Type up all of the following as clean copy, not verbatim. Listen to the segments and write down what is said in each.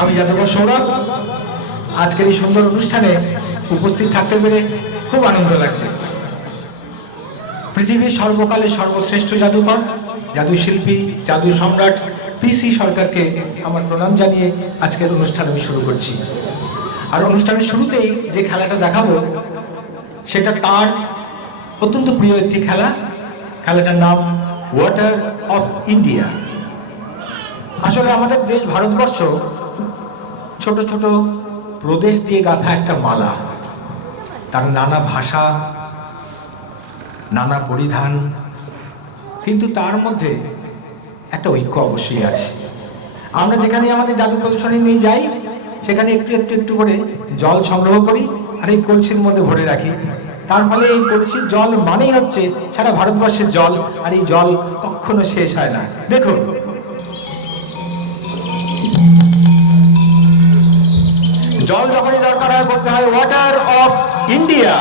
আমি যাদব সৌরভ। আজকের এই সুন্দর অনুষ্ঠানে উপস্থিত থাকতে পেরে খুব আনন্দ লাগছে। পৃথিবীর সর্বকালের সর্বশ্রেষ্ঠ জাদুকর, জাদু শিল্পী, জাদু সম্রাট পিসি সরকারকে আমার প্রণাম জানিয়ে আজকের অনুষ্ঠান আমি শুরু করছি। আর অনুষ্ঠানের শুরুতেই যে খেলাটা দেখাবো সেটা তার অত্যন্ত প্রিয় একটি খেলা। খেলাটার নাম ওয়াটার অফ ইন্ডিয়া। আসলে আমাদের দেশ ভারতবর্ষ ছোট ছোট প্রদেশ দিয়ে গাঁথা একটা মালা। তার নানা ভাষা, নানা পরিধান, কিন্তু তার মধ্যে একটা ঐক্য অবশ্যই আছে। আমরা যেখানে আমাদের জাদু প্রদর্শনী নিয়ে যাই সেখানে একটু একটু একটু করে জল সংগ্রহ করি আর এই কলসির মধ্যে ভরে রাখি। তার ফলে এই কলসির জল মানেই হচ্ছে সারা ভারতবর্ষের জল, আর এই জল কখনো শেষ হয় না। দেখুন, জল যখনই দরকার হয় বলতে হয় ওয়াটার অফ ইন্ডিয়া।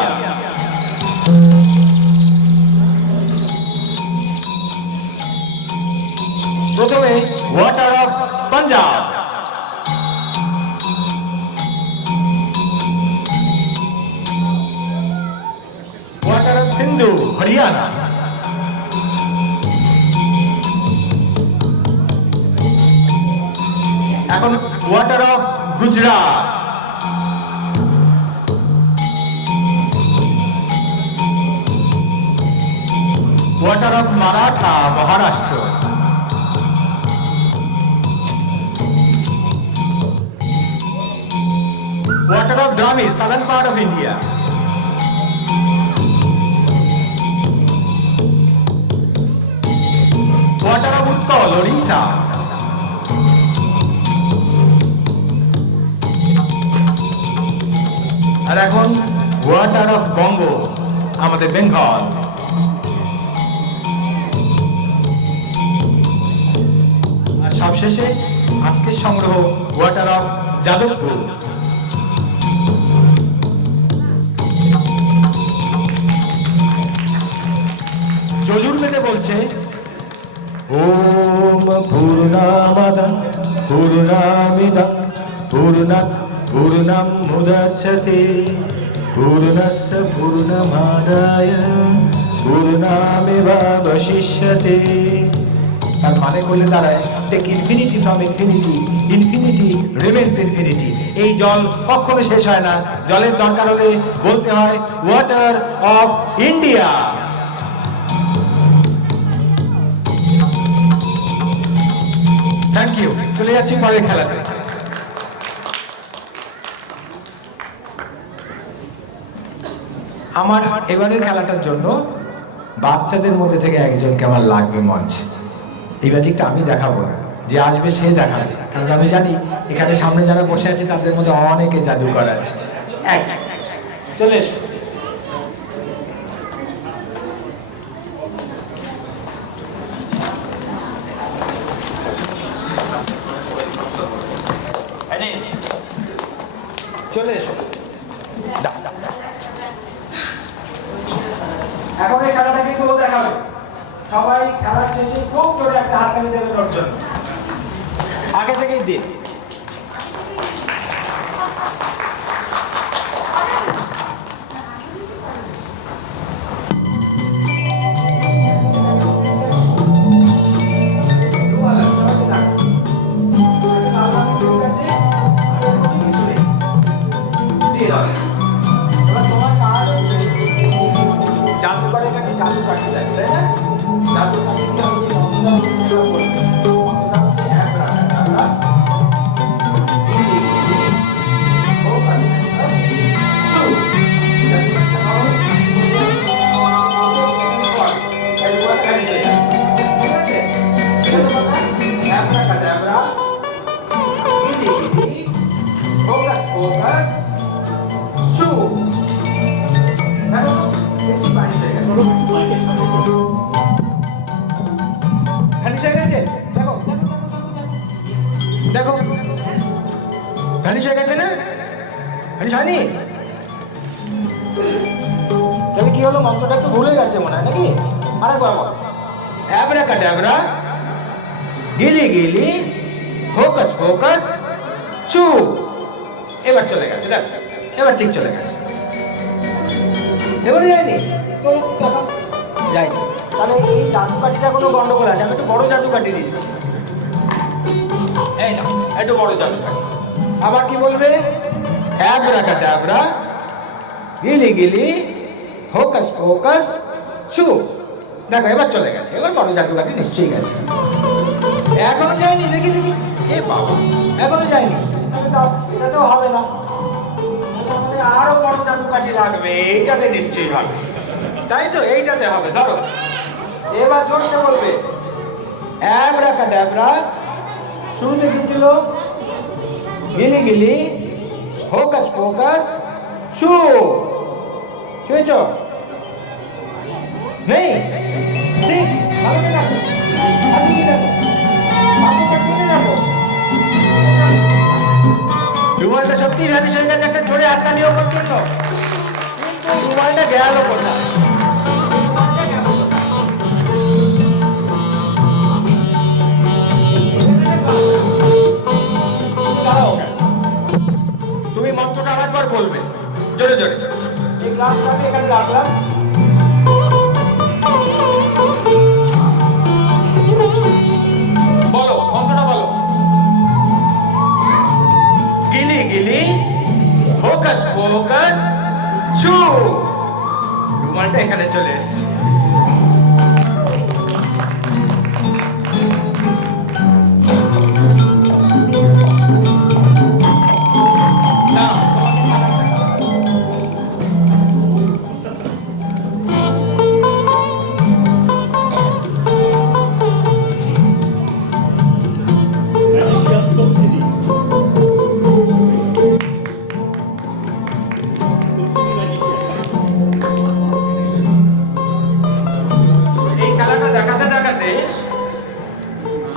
প্রথমে water of Punjab, water of Sindhu Haryana, এখন water of Gujarat, water of Maratha Maharashtra, water of Dhami, southern part of India, water of Utkal, Orissa, আর এখন ওয়াটার অফ বঙ্গ, আমাদের বেঙ্গল। আর সবশেষে আজকের সংগ্রহ ওয়াটার অফ যাদবপুর। যজুর্বেদে বলছে ওম পূর্ণমাদঃ পূর্ণমিদঃ পূর্ণাৎ পূর্ণম মুদচ্যতে পূর্ণস্য পূর্ণমাদায় পূর্ণমেবাবশিষ্যতে। তার মানে করলে দাঁড়ায় take infinity from infinity, infinity remains infinity. এই জল কখনো শেষ হয় না। জলের দরকার হলে বলতে হয় water of India. Thank you. চলে যাচ্ছি পরের খেলাতে। আমার এবারের খেলাটার জন্য বাচ্চাদের মধ্যে থেকে একজনকে আমার লাগবে মঞ্চে। এই ম্যাজিকটা আমি দেখাবো না, যে আসবে সে দেখাবে, কারণ আমি জানি এখানে সামনে যারা বসে আছে তাদের মধ্যে অনেকে জাদুকর আছে। চলে এসো। চলে এসো। এখন এই খেলাটা কিন্তু ও দেখাবে। সবাই খেলার শেষে খুব জোরে একটা হাততালি দেবে ওর জন্য। আগে থেকেই দিন। জাদুকরের কাছে জাদু কাটতে দেয়, তাই না? জাদু কাটিয়ে দেখো ভ্যানিশ হয়ে গেছে না? ভ্যানিশ হয়নি? তাহলে কি হলো? মন্ত্রটা একটু ভুলে গেছে মনে হয় নাকি? আরেকবার বল। অ্যাব্রাকাডাব্রা, গিলি গিলি, ফোকাস ফোকাস, চু। এবার চলে গেছে, দেখ এবার ঠিক চলে গেছে। এবারে যায়নি তো যায়নি। তাহলে এই জাদুকাঠিটা কোনো গন্ডগোল আছে, আমি একটু বড় জাদুকাঠি দিচ্ছি। এই না, একটু বড় জাদুকাঠি। আবার কি বলবে? অ্যাব্রাকাডাব্রা, গিলি গিলি, হোকাস পোকাস, চু। দেখো এবার চলে গেছে, এবার বড় জাদুকাঠি নিশ্চয়ই গেছে। এখনো যায়নি, দেখি দেখি। এ বাবা, এখনো যায়নি, এটাতেও হবে না। আরো বড় জাদুকাঠি লাগবে, এইটাতে নিশ্চয়ই হবে, তাই তো? এইটাতে হবে। ধরো এবার জোরসে বলবে অ্যাব্রাকাডাব্রা, শুরুতে কি ছিল? গিলি গিলি, হোকাস পোকাস, চু। শুনেছ? নেই? ঠিক, ভালো করে রাখো। আপনি কি দেখো? রুমালটা সত্যি ভ্যানিশ হয়ে গেছে, একটা জোরে হাততালিও পর্যন্ত, কিন্তু রুমালটা গেল কোথায়? তুমি মন্ত্রটা আরেকবার বলবে জোরে জোরে। এই গ্লাসটা আমি এখানে রাখলাম। বলো মন্ত্রটা বলো। গিলি গিলি, হোকাস পোকাস, চু। রুমালটা এখানে চলে এসছে।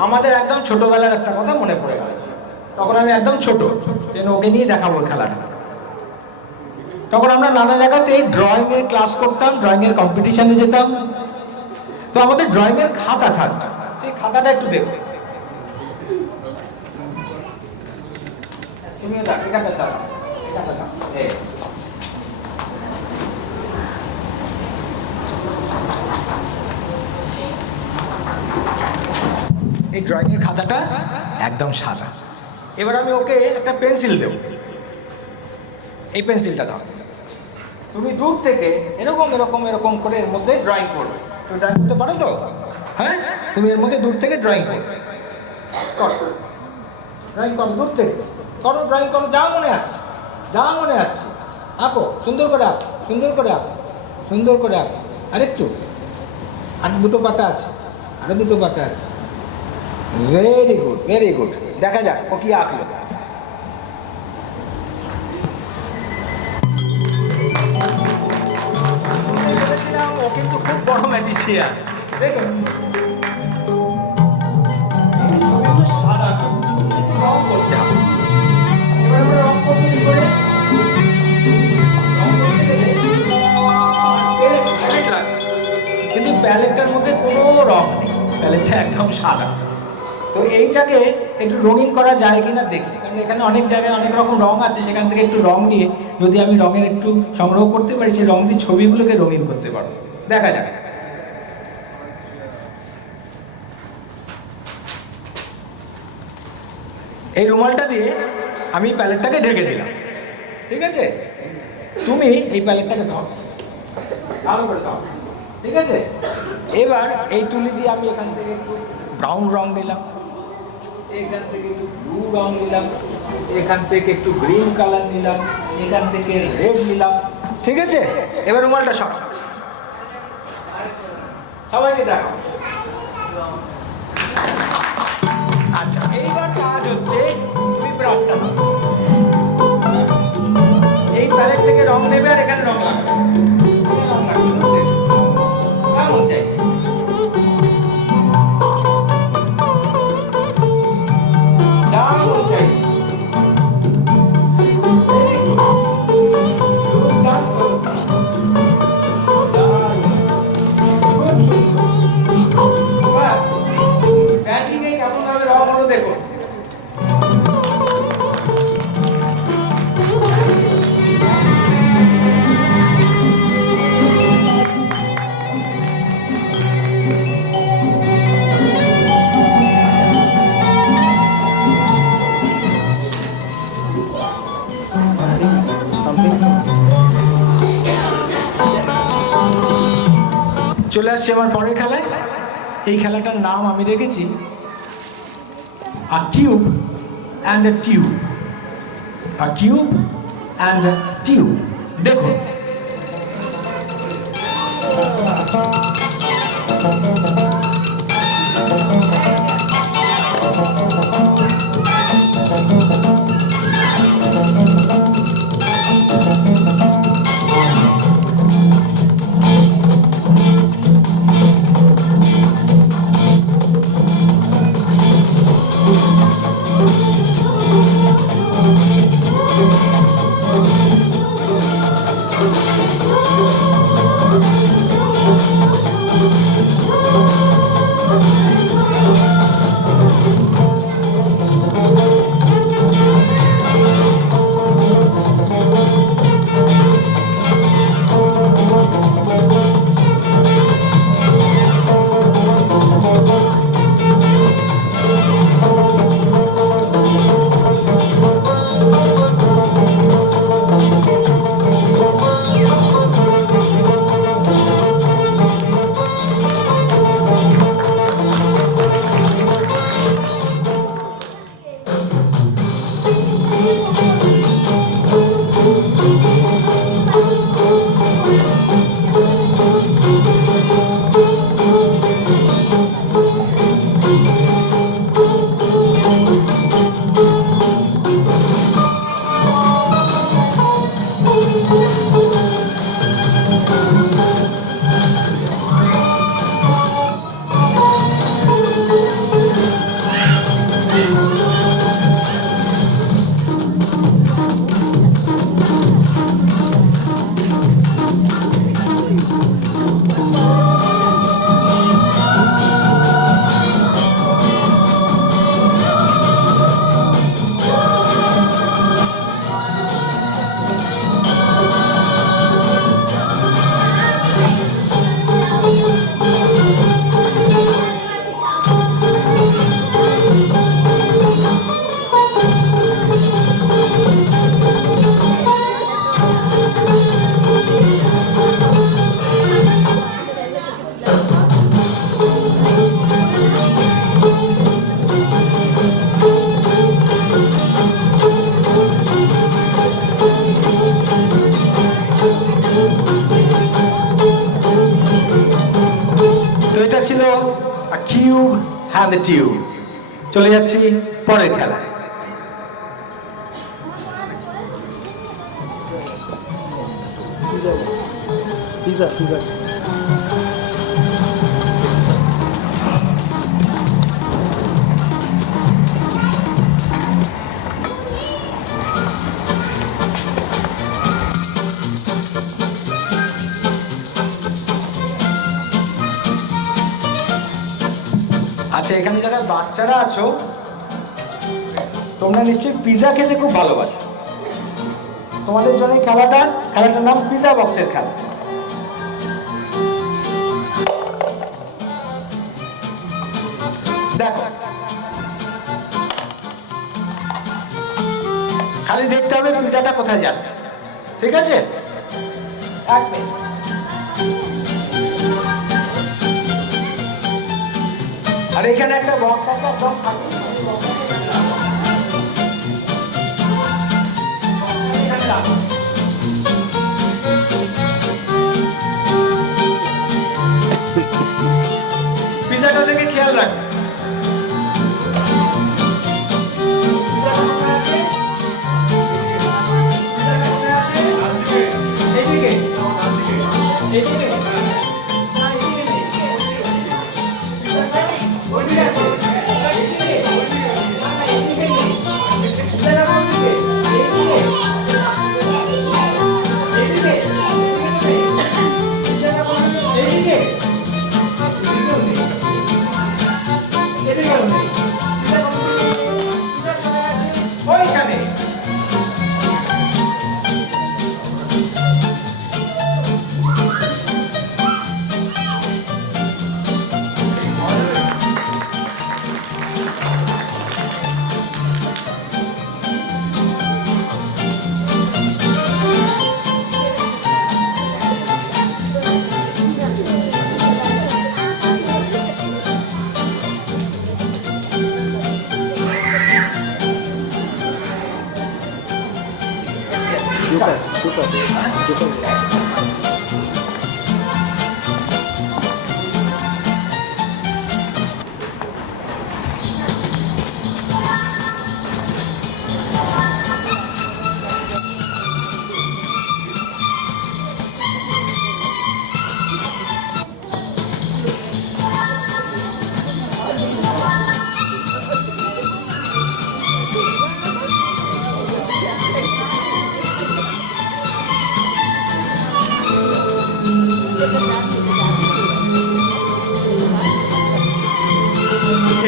আমাদের একদম ছোটবেলার একটা কথা মনে পড়ে গেল। তখন আমি একদম ছোট, যেন ওকে নিয়ে দেখাবো খেলাটা। তখন আমরা নানা জায়গাতে ড্রয়িং এর ক্লাস করতাম, ড্রয়িং এর কম্পিটিশনে যেতাম। তো আমাদের ড্রয়িং এর খাতা থাকতো, সেই খাতাটা একটু দেখো। তুমিও দেখ, এখানটা থাক, এখানটা থাক। এই ড্রয়িং এর খাতাটা একদম সাদা। এবার আমি ওকে একটা পেন্সিল দেব। এই পেন্সিলটা দাও। তুমি দূর থেকে এরকম এরকম এরকম করে এর মধ্যে ড্রয়িং করবে। তুমি ড্রয়িং করতে পারো তো? হ্যাঁ, তুমি এর মধ্যে দূর থেকে ড্রয়িং করো। ড্রয়িং করো, দূর থেকে করো, ড্রয়িং করো, যা মনে আসছে, যা মনে আসছে আঁকো। সুন্দর করে আঁকো, সুন্দর করে আঁকো, সুন্দর করে আঁকো। আরেকটু, আর দুটো পাতা আছে, আরো দুটো পাতা আছে। Very good, very good. দেখা যাক ও কি আঁকলো। ও কিন্তু খুব বড় ম্যাজিশিয়ান। দেখুন সাদা রং করতে হবে। এবার আমরা রং করতে কি করে? কিন্তু প্যালেটটার মধ্যে কোনো রং নেই, প্যালেটটা একদম সাদা। তো এইটাকে একটু রঙিন করা যায় কিনা দেখি, কারণ এখানে অনেক জায়গায় অনেক রকম রং আছে, সেখান থেকে একটু রং নিয়ে যদি আমি রঙের একটু সংগ্রহ করতে পারি, সেই রং দিয়ে ছবিগুলোকে রঙিন করতে পারবো। দেখা যাক। এই রুমালটা দিয়ে আমি প্যালেটটাকে ঢেকে দিলাম, ঠিক আছে? তুমি এই প্যালেটটাকে ধরো, ভালো করে দাও, ঠিক আছে? এবার এই তুলি দিয়ে আমি এখান থেকে একটু ব্রাউন রং নিলাম, এখান থেকে একটু ব্লু রং নিলাম, এখান থেকে একটু গ্রিন কালার নিলাম, এখান থেকে রেড নিলাম, ঠিক আছে? এবার রুমালটা সব সবাইকে দেখো। আচ্ছা, এইবার কাজ হচ্ছে তুমি ব্রাশটা নাও, এই প্যালেট থেকে রং নেবে আর এখানে রং লাগাবে। কেমন চাইছি? কেমন ভাবে রং হলো দেখো। চলে আসছে আমার পরের খেলায়। এই খেলাটার নাম আমি রেখেছি a cube and a tube. A cube and a tube. দেখুন, এটা ছিল a cube and a tube. চলে যাচ্ছি পরের খেলায়। আচ্ছা, এখানে যারা বাচ্চারা আছো তোমরা নিশ্চয়ই পিজা খেতে খুব ভালোবাসো। তোমাদের জন্য খেলাটার নাম পিজা বক্সের খেলা। দেখো, খালি দেখতে হবে পিজাটা কোথায় যাচ্ছে। ঠিক আছে, এক মিনিট। আর এখানে একটা বক্স আছে, একদম খালি। পিজাটা থেকে খেয়াল রাখ।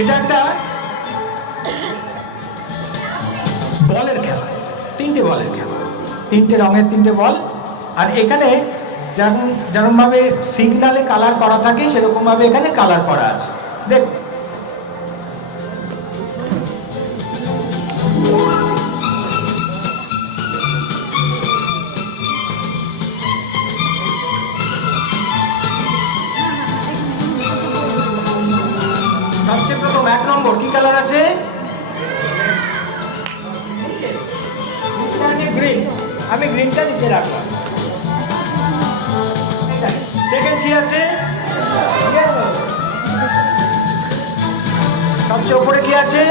এটা একটা বলের খেলা, তিনটে বলের খেলা, তিনটে রঙের তিনটে বল। আর এখানে যেরকমভাবে সিগনালে কালার করা থাকে সেরকমভাবে এখানে কালার করা আছে। দেখ সবচেয়ে প্রথম 1 নম্বর কি কালার আছে? গ্রিন। আমি গ্রিনটা নিচে রাখলাম। সেকেন্ড কি আছে? সবচেয়ে উপরে কি আছে?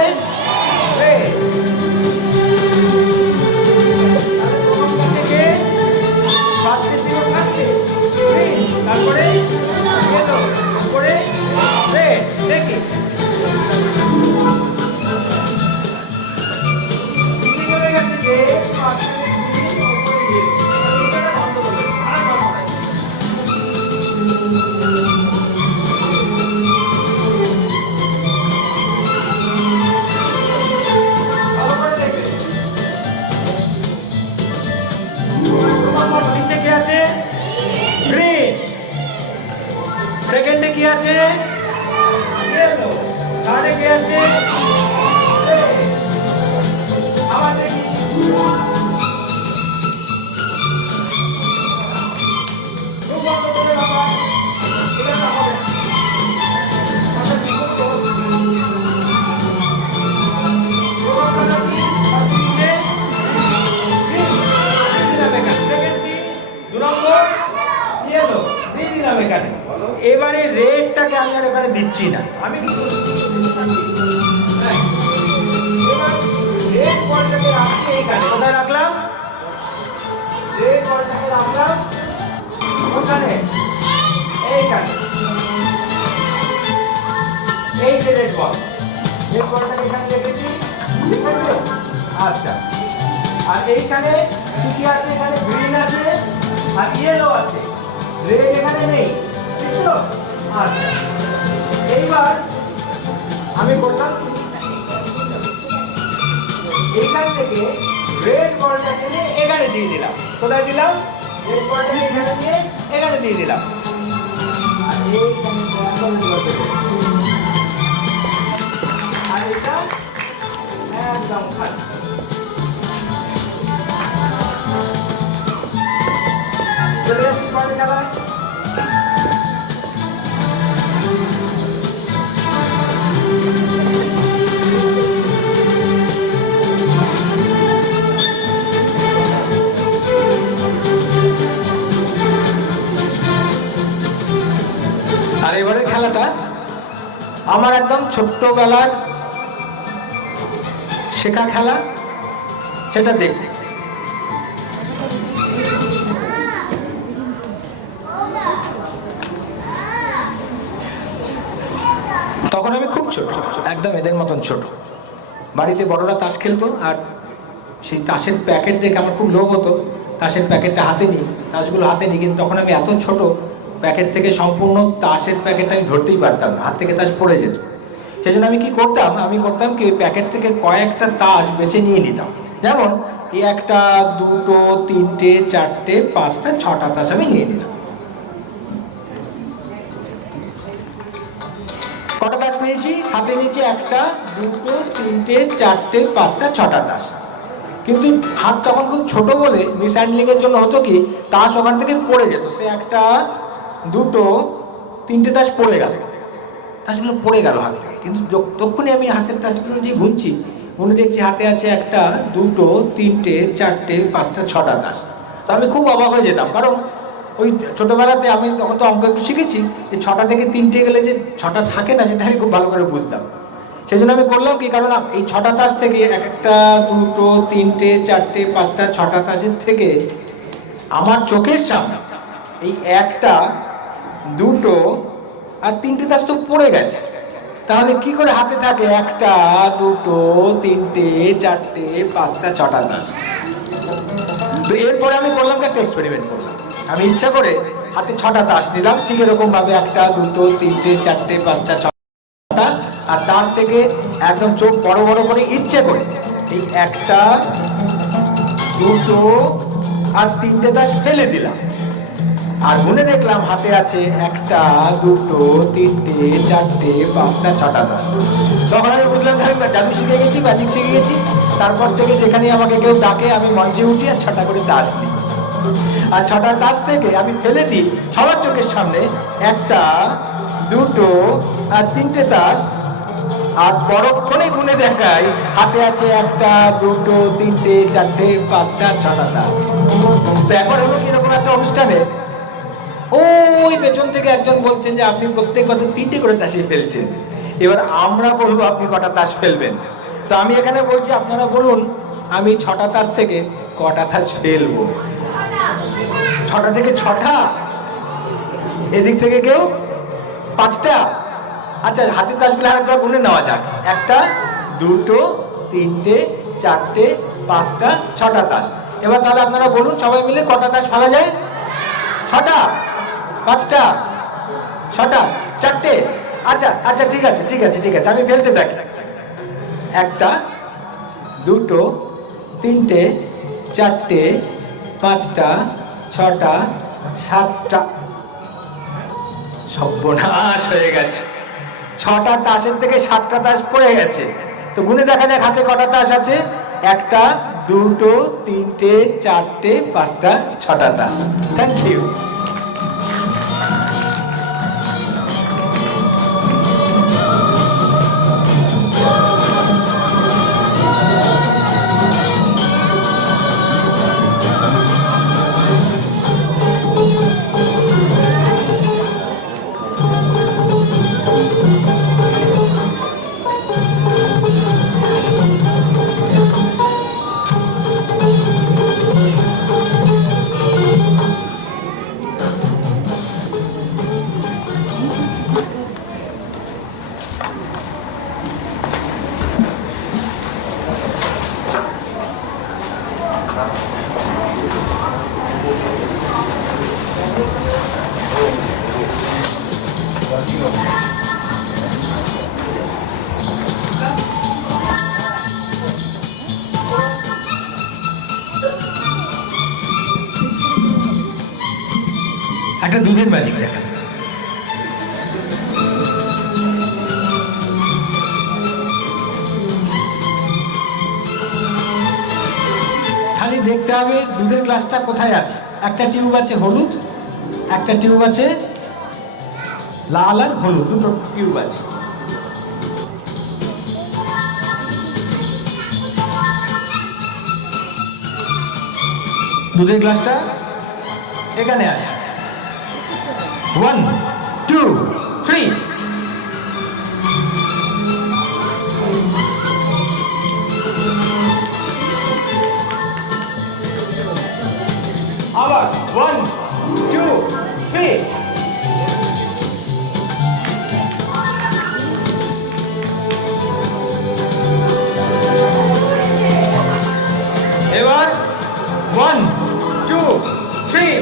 তারপরে উপরে দেখি নিচে কি আছে? গ্রিন। সেকেন্ডে কি আছে? ইয়েলো। থার্ডে কি আছে? আবার দেখি এবারে রেডটাকে আমি আর এখানে দিচ্ছি না, আমি রেড বলটাকে রাখছি এইখানে। কোথায় রাখলাম? রেড বলটাকে রাখলাম ওখানে, এইখানে। এই যে রেড বলটাকে এখানে রেখেছি। আচ্ছা, আর এইখানে কি আছে? এখানে গ্রিন আছে আর ইয়েলো আছে, রেড এখানে নেই। আচ্ছা, এইবার আমি করলাম এইখান থেকে রেড বলটাকে নিয়ে এখানে দিয়ে দিলাম। কোথায় দিলাম? রেড বলটাকে এখানে দিয়ে এখানে দিয়ে দিলাম। আর এটা একদম খালি। চলে যাচ্ছি পরে খেলায়। আর এবারে খেলাটা আমার একদম ছোট্টবেলার শেখা খেলা, সেটা দেখ। তখন আমি খুব ছোট, একদম এদের মতন ছোট। বাড়িতে বড়রা তাস খেলতো, আর সেই তাসের প্যাকেট দেখে আমার খুব লোভ হতো। তাসের প্যাকেটটা হাতে নিই, তাসগুলো হাতে নিই, কিন্তু তখন আমি এত ছোট, প্যাকেট থেকে সম্পূর্ণ তাসের প্যাকেটটা আমি ধরতেই পারতাম না, হাত থেকে তাস পড়ে যেত। সেই জন্য আমি কি করতাম? আমি করতাম কি, ওই প্যাকেট থেকে কয়েকটা তাস বেছে নিয়ে নিতাম। যেমন এই একটা, দুটো, তিনটে, চারটে, পাঁচটা, ছটা তাস আমি নিয়ে নিলাম। কটা তাস নিয়েছি? হাতে নিয়েছি একটা, দুটো, তিনটে, চারটে, পাঁচটা, ছটা তাস। কিন্তু হাত তখন খুব ছোট বলে মিস হ্যান্ডলিংয়ের জন্য হতো কি, তাস ওখান থেকে পড়ে যেত। সে একটা, দুটো, তিনটে তাস পড়ে গেল, তাসগুলো পড়ে গেল হাত থেকে। কিন্তু তখনই আমি হাতের তাসগুলো যে গুনছি, উনি দেখছি হাতে আছে একটা, দুটো, তিনটে, চারটে, পাঁচটা, ছটা তাস। তো আমি খুব অবাক হয়ে যেতাম, কারণ ওই ছোটোবেলাতে আমি তখন তো অঙ্ক একটু শিখেছি, যে ছটা থেকে তিনটে গেলে যে ছটা থাকে না, সেটা আমি খুব ভালো করে বুঝতাম। সেই জন্য আমি করলাম কি, কারণ এই ছটা তাস থেকে একটা, দুটো, তিনটে, চারটে, পাঁচটা, ছটা তাসের থেকে আমার চোখের সামনে এই একটা, দুটো আর তিনটে তাস তো পড়ে গেছে। তাহলে কি করে হাতে থাকে একটা, দুটো, তিনটে, চারটে, পাঁচটা, ছটা তাস? তো এরপরে আমি করলাম একটা এক্সপেরিমেন্ট করলাম। আমি ইচ্ছা করে হাতে ছটা তাস নিলাম, ঠিক এরকম ভাবে একটা, দুটো, তিনটে, চারটে, পাঁচটা, ছটা, আর তার থেকে একদম চোখ বড় বড় করে ইচ্ছে করে এই একটা, দুটো আর তিনটে তাস ফেলে দিলাম, আর গুনে দেখলাম হাতে আছে একটা, দুটো, তিনটে, চারটে, পাঁচটা, ছটা তাস। তখন আমি বুঝলাম যে আমি জাদু শিখে গেছি, ম্যাজিক শিখে গেছি। তারপর থেকে যেখানে আমাকে কেউ ডাকে আমি মঞ্চে উঠি আর ছটা করে তাস দিই, আর ছটা তাস থেকে আমি ফেলে দিই সবার চোখের সামনে একটা, দুটো আর তিনটে তাস, আর পরক্ষণে গুনে দেখাই হাতে আছে একটা, দুটো, তিনটে, চারটে, পাঁচটা, ছটা তাস। তো এখন হলো কিরকম একটা অনুষ্ঠানে ওই পেছন থেকে একজন বলছেন যে আপনি প্রত্যেকবার তো তিনটে করে তাসে ফেলছেন, এবার আমরা বলবো আপনি কটা তাস ফেলবেন। তো আমি এখানে বলছি আপনারা বলুন আমি ছটা তাস থেকে কটা তাস ফেলবো। ছটা থেকে ছটা, এদিক থেকে কেউ পাঁচটা। আচ্ছা, হাতের তাসগুলো আরেকবার গুনে নেওয়া যাক। একটা, দুটো, তিনটে, চারটে, পাঁচটা, ছটা তাস। এবার তাহলে আপনারা বলুন সবাই মিলে কটা তাস ফেলা যায়? ছটা, পাঁচটা, ছটা, চারটে। আচ্ছা আচ্ছা, ঠিক আছে ঠিক আছে ঠিক আছে, আমি ফেলতে থাকি। একটা, দুটো, তিনটে, চারটে, পাঁচটা, ছটা, সাতটা। সর্বনাশ হয়ে গেছে, ছটা তাসের থেকে সাতটা তাস পড়ে গেছে। তো গুনে দেখা যাক হাতে কটা তাস আছে। একটা, দুটো, তিনটে, চারটে, পাঁচটা, ছটা তাস। Thank you. একটা দুধের ম্যাজিক দেখা। খালি দেখতে হবে দুধের গ্লাসটা কোথায় আছে। একটা টিউব আছে হলুদ, একটা টিউব আছে লাল আর হলুদ, দুটো টিউব আছে। দুধের গ্লাসটা এখানে আছে। 1, 2, 3। আবার 1, 2, 3। এবার 1, 2, 3।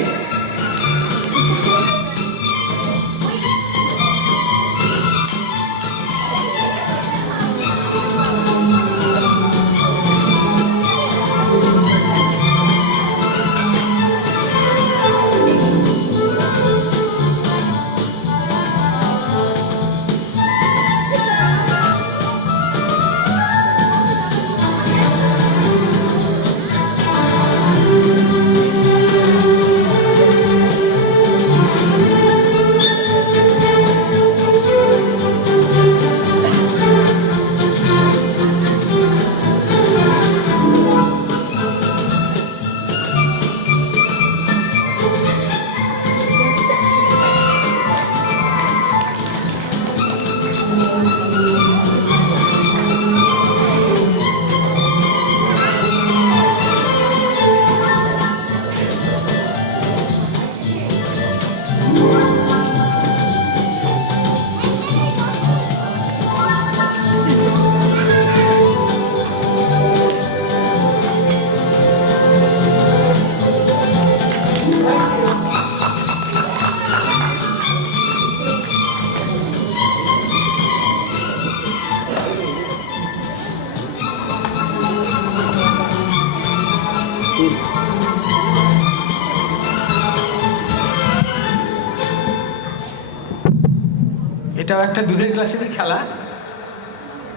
এটাও একটা দুধের গ্লাসেরই খেলা।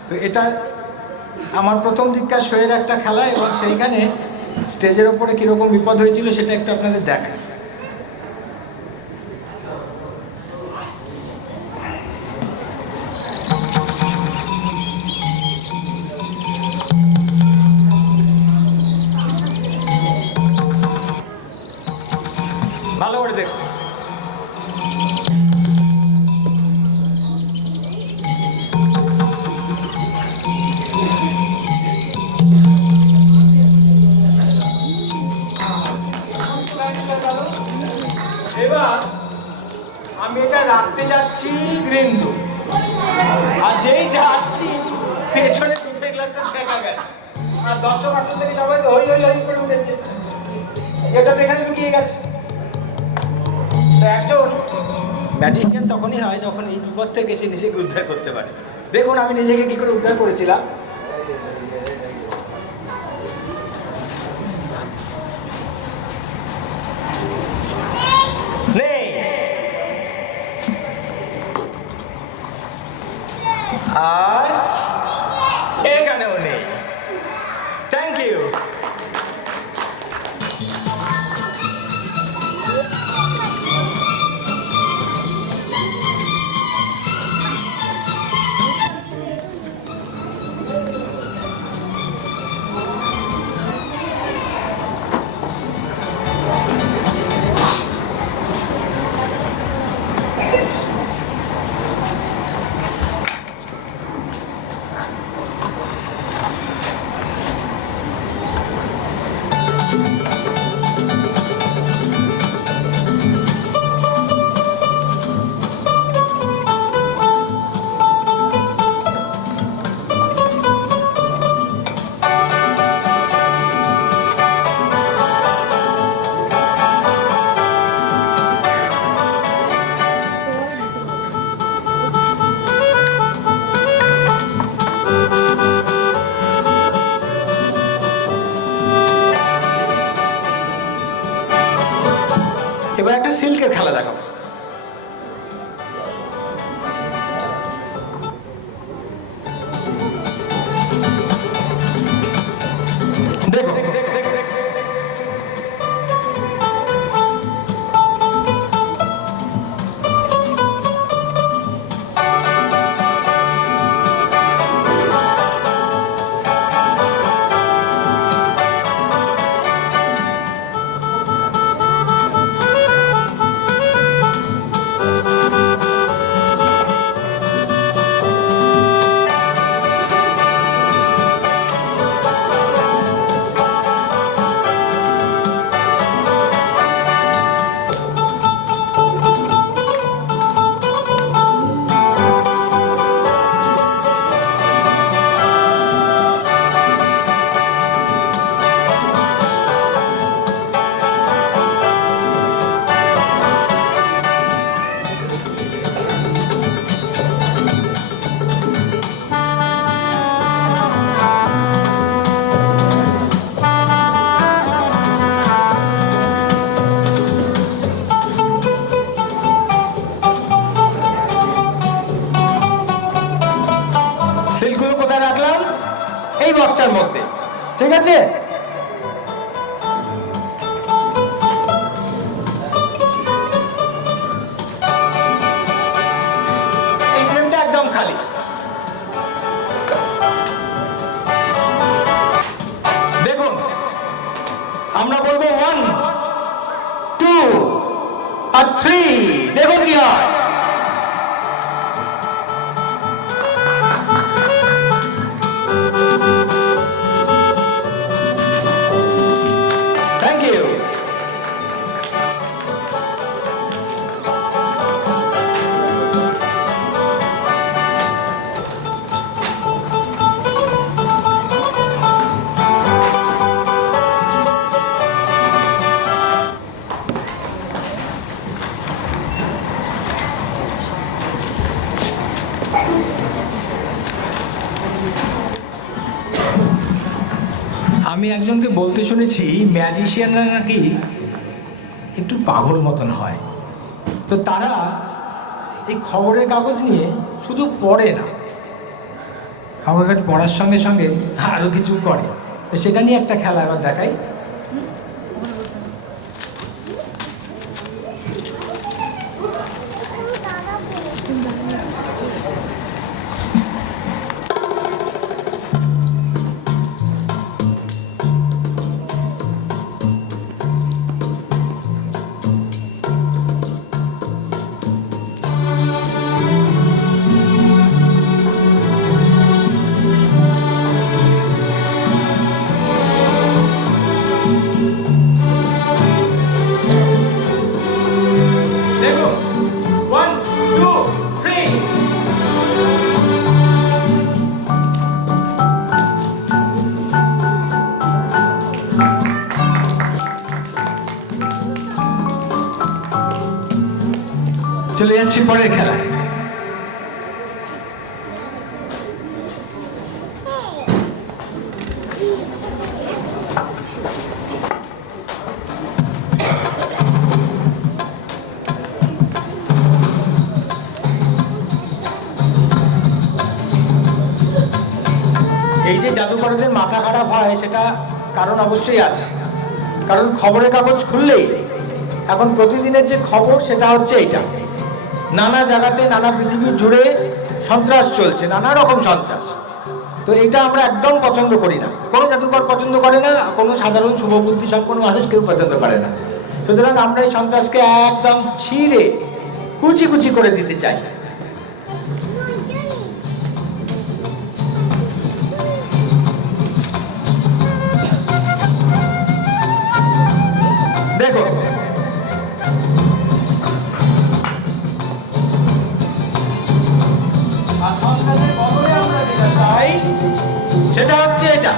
তো এটা আমার প্রথম দিককার শোয়ের একটা খেলা, এবং সেইখানে স্টেজের ওপরে কীরকম বিপদ হয়েছিল সেটা একটু আপনাদের দেখায়। ভালো করে দেখো। এবার আমি এটা রাখতে যাচ্ছি গ্রিন্দু, আর যেই যাচ্ছি পেছনে দুধের গ্লাসটা ফেঁকা গেছে, আর দর্শক আসন থেকে সবাই তো হই হই হই করে উঠেছে, এটা তো এখানে লুকিয়ে গেছে। তো একজন ম্যাজিশিয়ান তখনই হয় যখন এই বিপদ থেকে সে নিজেকে উদ্ধার করতে পারে। দেখুন আমি নিজেকে কি করে উদ্ধার করেছিলাম। নেই, আর এখানেও নেই। Thank you. এবার একটা সিল্কের খেলা দেখাবো। দেখো সিল্কগুলো কোথায় রাখলাম? এই বক্সটার মধ্যে, ঠিক আছে? এই ফ্রেমটা একদম খালি। দেখুন আমরা বলবো 1 2 আর 3, দেখুন কি হয়। আমি একজনকে বলতে শুনেছি ম্যাজিশিয়ানরা নাকি একটু পাগল মতন হয়। তো তারা এই খবরের কাগজ নিয়ে শুধু পড়ে না, খবরের কাগজ পড়ার সঙ্গে সঙ্গে আরও কিছু করে। তো সেটা নিয়ে একটা খেলা এবার দেখাই। চলে যাচ্ছি পরের খেলায়। এই যে জাদুকরদের মাথা খারাপ হয় সেটা কারণ অবশ্যই আছে, কারণ খবরের কাগজ খুললেই এখন প্রতিদিনের যে খবর সেটা হচ্ছে এইটা, নানা জায়গাতে নানা পৃথিবী জুড়ে সন্ত্রাস চলছে, নানা রকম সন্ত্রাস। তো এটা আমরা একদম পছন্দ করি না, কোনো জাদুকর পছন্দ করে না, কোনো সাধারণ শুভবুদ্ধি সম্পন্ন মানুষ কেউ পছন্দ করে না। সুতরাং আমরা এই সন্ত্রাসকে একদম ছিঁড়ে কুচি কুচি করে দিতে চাই। দেখো সেটা হচ্ছে এটা।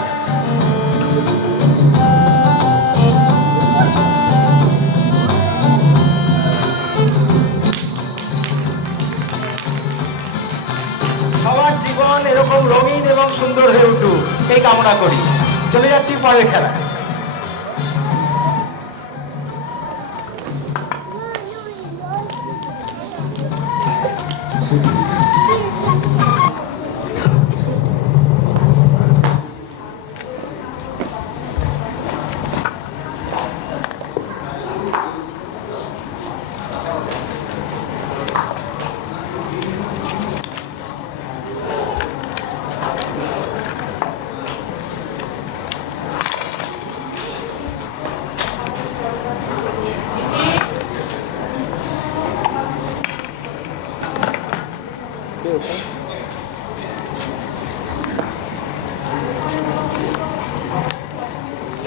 সবার জীবন এরকম রঙিন এবং সুন্দর হয়ে উঠুক এই কামনা করি। চলে যাচ্ছি পরের খেলা।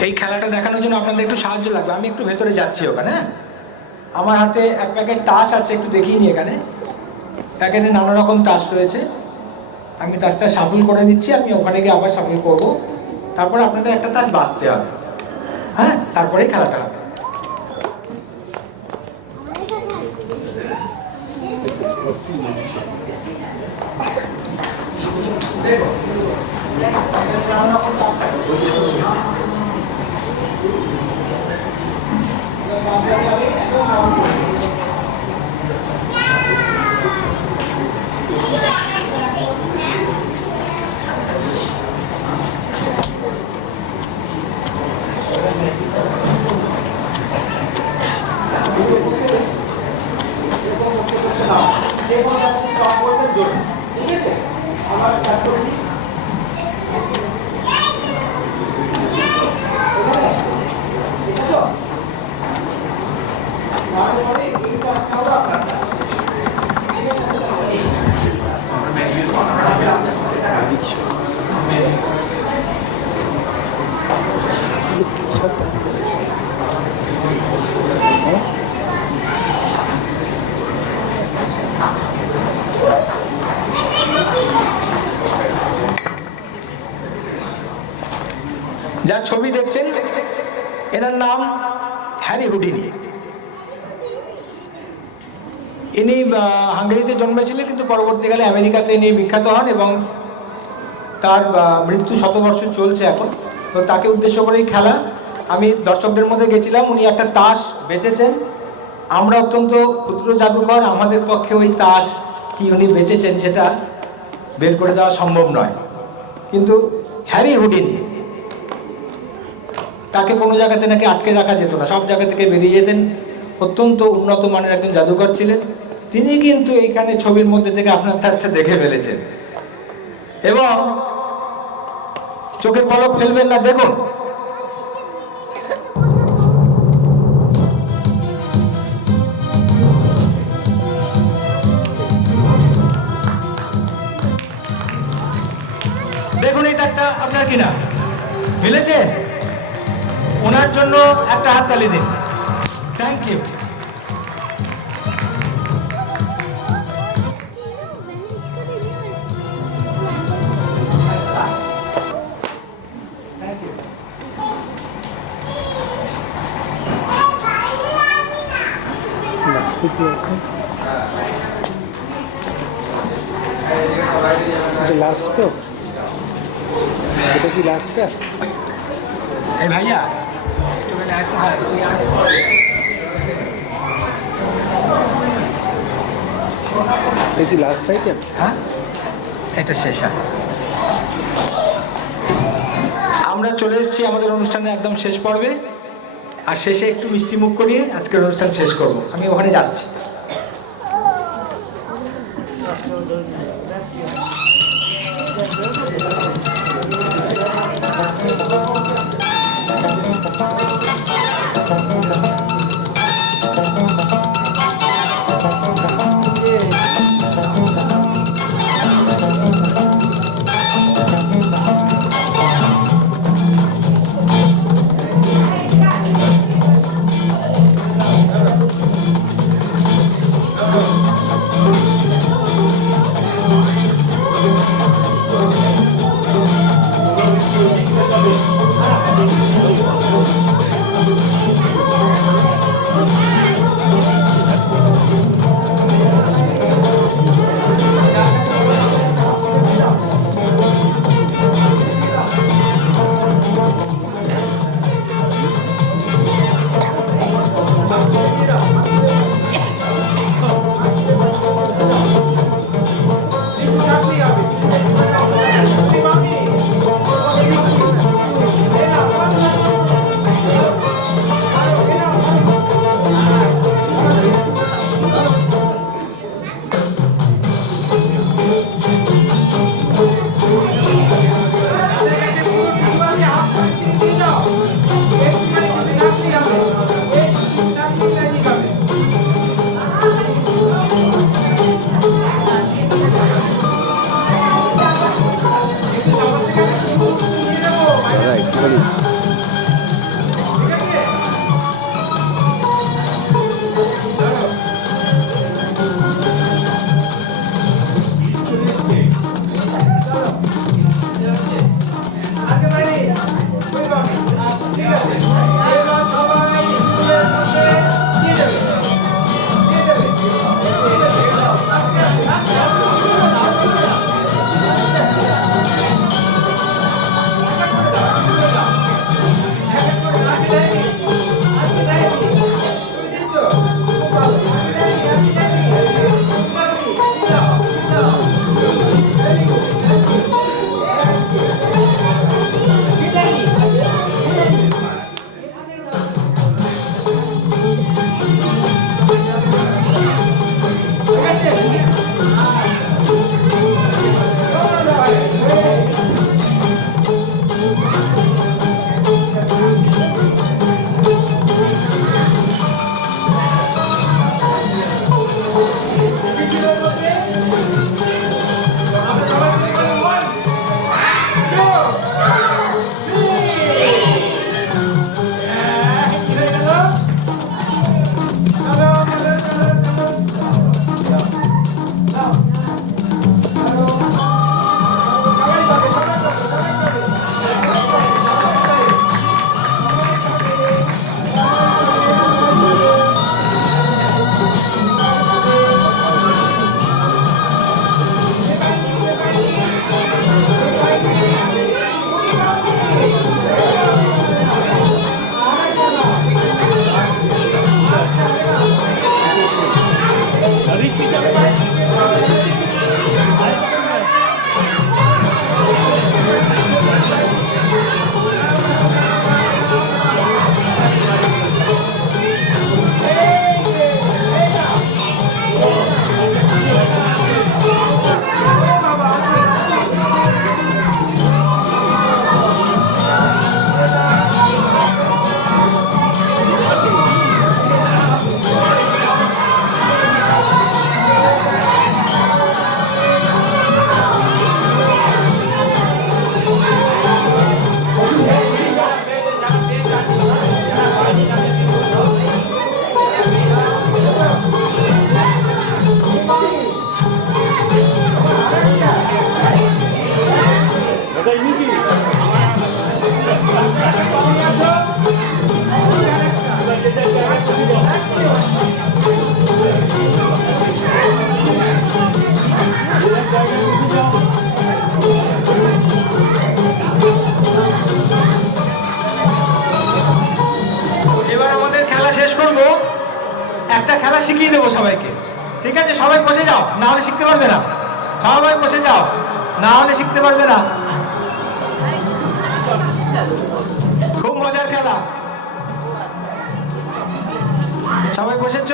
এই খেলাটা দেখানোর জন্য আপনাদের একটু সাহায্য লাগবে। আমি একটু ভেতরে যাচ্ছি ওখানে। আমার হাতে এক প্যাকেট তাস আছে, একটু দেখিয়ে নি। এখানে প্যাকেটে নানা রকম তাস রয়েছে। আমি তাসটা শাফল করে নিচ্ছি, আমি ওখানে গিয়ে আবার শাফল করব, তারপর আপনাদের একটা তাস বাঁচতে হবে। হ্যাঁ, তারপরেই খেলাটা হবে। যার ছবি দেখছেন এনার নাম হ্যারি হুডিনি। ইনি হাঙ্গেরিতে জন্মেছিলেন, কিন্তু পরবর্তীকালে আমেরিকাতে ইনি বিখ্যাত হন এবং তার মৃত্যু 100 বছর চলছে এখন। তো তাকে উদ্দেশ্য করেই খেলা। আমি দর্শকদের মধ্যে গেছিলাম, উনি একটা তাস বেচেছেন। আমরা অত্যন্ত ক্ষুদ্র জাদুকর, আমাদের পক্ষে ওই তাস কি উনি বেচেছেন সেটা বের করে দেওয়া সম্ভব নয়। কিন্তু হ্যারি হুডিনি, তাকে কোনো জায়গাতে নাকি আটকে রাখা যেত না, সব জায়গা থেকে বেরিয়ে যেতেন। অত্যন্ত উন্নত মানের একজন জাদুকর ছিলেন। তিনি কিন্তু এইখানে ছবির মধ্যে থেকে আপনার তাসটা দেখে ফেলেছেন এবং চোখের পলক ফেলবেন না, দেখুন। দেখুন এই তাসটা আপনার কিনা মিলেছে। ওনার জন্য একটা হাততালি দিন। Thank you. লাস্ট তো এটা কি লাস্টটা? এই ভাইয়া এটা কি লাস্ট আইটেম? হ্যাঁ, এটা শেষ। আমরা চলে এসেছি আমাদের অনুষ্ঠানের একদম শেষ পর্বে, আর শেষে একটু মিষ্টি মুখ করিয়ে আজকের অনুষ্ঠান শেষ করব। আমি ওখানে যাচ্ছি। একটা খেলা শিখিয়ে দেবো সবাইকে, ঠিক আছে? সবাই বসে যাও, না হলে শিখতে পারবে না। সবাই বসে যাও, না হলে শিখতে পারবে না। খুব মজার খেলা। সবাই বসেছ?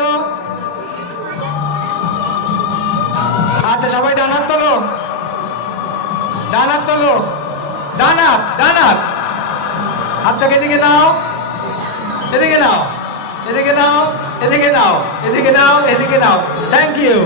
আচ্ছা, সবাই ডান হাত তোলো, ডান হাত তোলো, ডান হাত, ডান হাত। হাতটাকে এদিকে নাও, এদিকে নাও, এদিকে নাও, এদিকে নাও, এদিকে নাও, এদিকে নাও। Thank you.